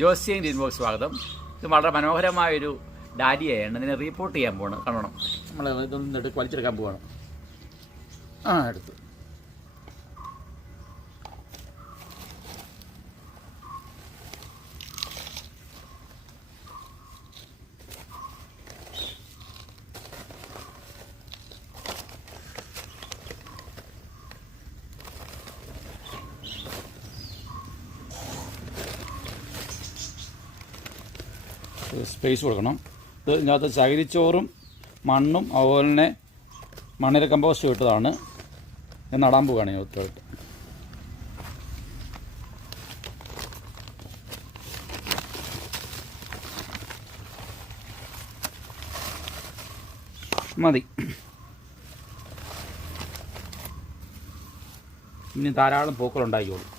ജോസിയൻ green box സ്വാഗതം. ഇത് വളരെ മനോഹരമായൊരു ഡാലിയയാണ്. ഇതിനെ റീപോർട്ട് ചെയ്യാൻ പോവാണ്. കാണണം, നമ്മൾ ഇതൊന്നും എടുത്ത് വലിച്ചെടുക്കാൻ പോവാണ്. എടുത്തു. സ്പേസ് കൊടുക്കണം. ഇത് ഇതിനകത്ത് ചകിരിച്ചോറും മണ്ണും അതുപോലെ തന്നെ മണ്ണിര കമ്പോസ്റ്റ് ഇട്ടതാണ്. ഇത് നടാൻ പോവുകയാണ് ഇതിനകത്തായിട്ട്. മതി. ഇനി ധാരാളം പൂക്കളുണ്ടാക്കിക്കോളും.